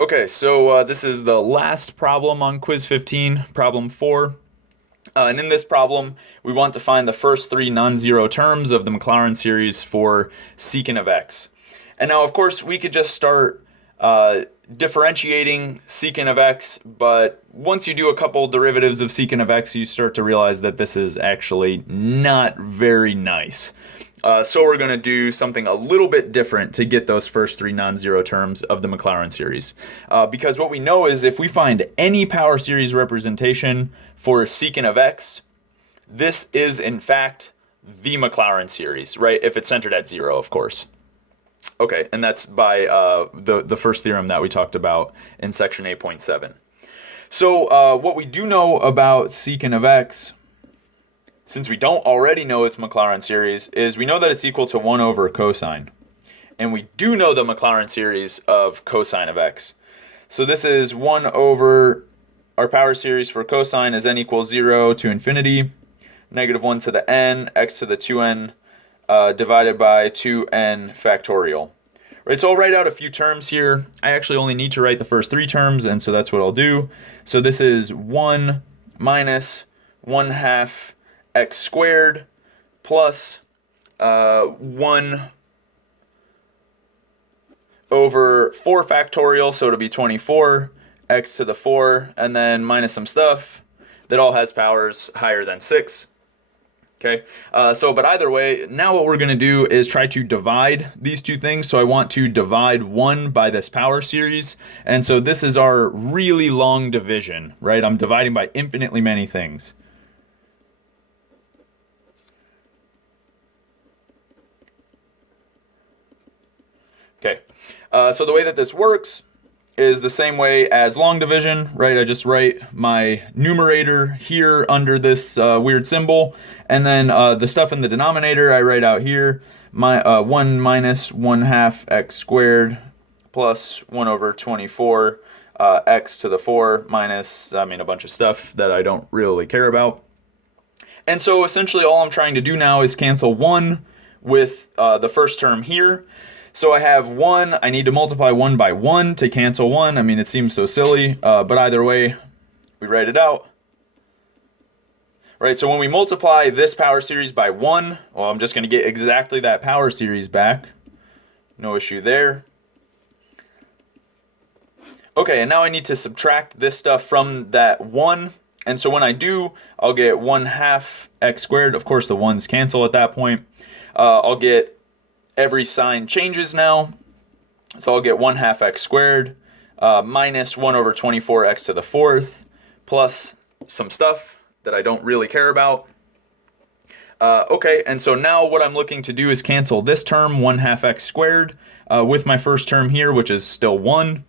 Okay, so this is the last problem on quiz 15, problem 4. And in this problem, we want to find the first three non-zero terms of the Maclaurin series for secant of x. And now, of course, we could just start differentiating secant of x, but once you do a couple derivatives of secant of x, you start to realize that this is actually not very nice. So we're going to do something a little bit different to get those first three non-zero terms of the Maclaurin series. Because what we know is if we find any power series representation for secant of x, this is in fact the Maclaurin series, right? If it's centered at 0, of course. Okay, and that's by the first theorem that we talked about in section 8.7. So what we do know about secant of x, since we don't already know its Maclaurin series, is we know that it's equal to 1 over cosine. And we do know the Maclaurin series of cosine of x. So this is 1 over our power series for cosine is n equals 0 to infinity, negative 1 to the n, x to the 2n divided by 2n factorial. Right, so I'll write out a few terms here. I actually only need to write the first three terms, and so that's what I'll do. So this is 1 minus 1 half x squared plus 1 over 4 factorial, so it'll be 24, x to the 4, and then minus some stuff that all has powers higher than 6. Okay, but either way, now what we're going to do is try to divide these two things. So I want to divide 1 by this power series. And so this is our really long division, right? I'm dividing by infinitely many things. Okay, so the way that this works is the same way as long division, right? I just write my numerator here under this weird symbol, and then the stuff in the denominator I write out here. My 1 minus 1 half x squared plus 1 over 24 x to the 4 minus, a bunch of stuff that I don't really care about. And so essentially all I'm trying to do now is cancel 1 with the first term here. So I have 1, I need to multiply 1 by 1 to cancel 1. It seems so silly, but either way, we write it out. Right, so when we multiply this power series by 1, well, I'm just going to get exactly that power series back. No issue there. Okay, and now I need to subtract this stuff from that 1. And so when I do, I'll get 1 half x squared. Of course, the 1's cancel at that point. I'll get every sign changes now. So I'll get 1 half x squared minus 1 over 24 x to the 4th plus some stuff that I don't really care about. Okay, and so now what I'm looking to do is cancel this term, 1 half x squared, with my first term here, which is still 1.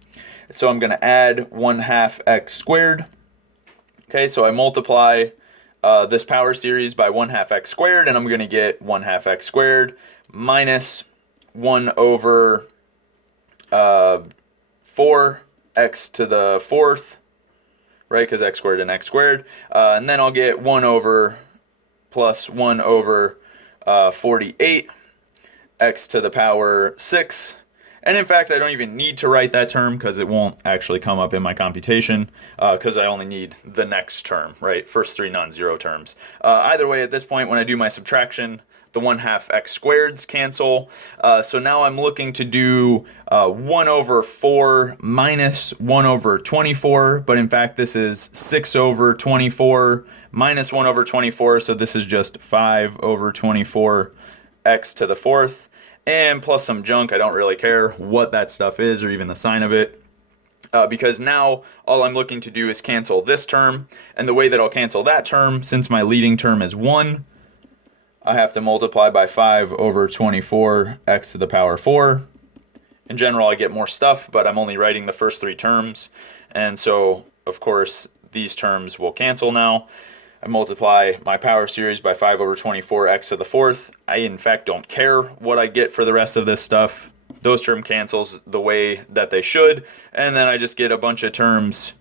So I'm going to add 1 half x squared. Okay, so I multiply this power series by 1 half x squared, and I'm going to get 1 half x squared minus 1 over 4x to the 4th, right, because x squared and x squared. And then I'll get 1 over plus 1 over 48 x to the power 6. And in fact, I don't even need to write that term because it won't actually come up in my computation because I only need the next term, right? First three non-zero terms. Either way, at this point, when I do my subtraction, the 1 half x squareds cancel. So now I'm looking to do 1 over 4 minus 1 over 24. But in fact, this is 6 over 24 minus 1 over 24. So this is just 5 over 24 x to the 4th. And plus some junk. I don't really care what that stuff is or even the sign of it. Because now all I'm looking to do is cancel this term. And the way that I'll cancel that term, since my leading term is 1, I have to multiply by 5 over 24 x to the power 4. In general, I get more stuff, but I'm only writing the first three terms. And so, of course, these terms will cancel now. I multiply my power series by 5 over 24 x to the 4th. I, in fact, don't care what I get for the rest of this stuff. Those term cancels the way that they should. And then I just get a bunch of terms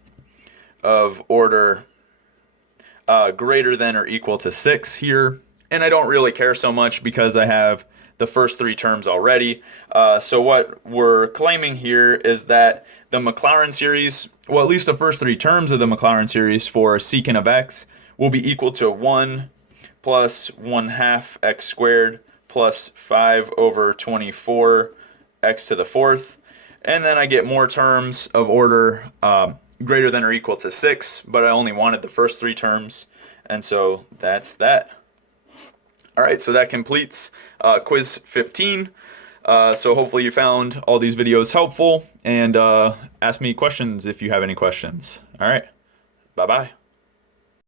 of order greater than or equal to 6 here. And I don't really care so much because I have the first three terms already. So what we're claiming here is that the Maclaurin series, well, at least the first three terms of the Maclaurin series for secant of x will be equal to 1 plus 1/2 x squared plus 5 over 24 x to the fourth. And then I get more terms of order greater than or equal to 6, but I only wanted the first three terms. And so that's that. All right, so that completes quiz 15. So hopefully you found all these videos helpful, and ask me questions if you have any questions. All right, bye-bye.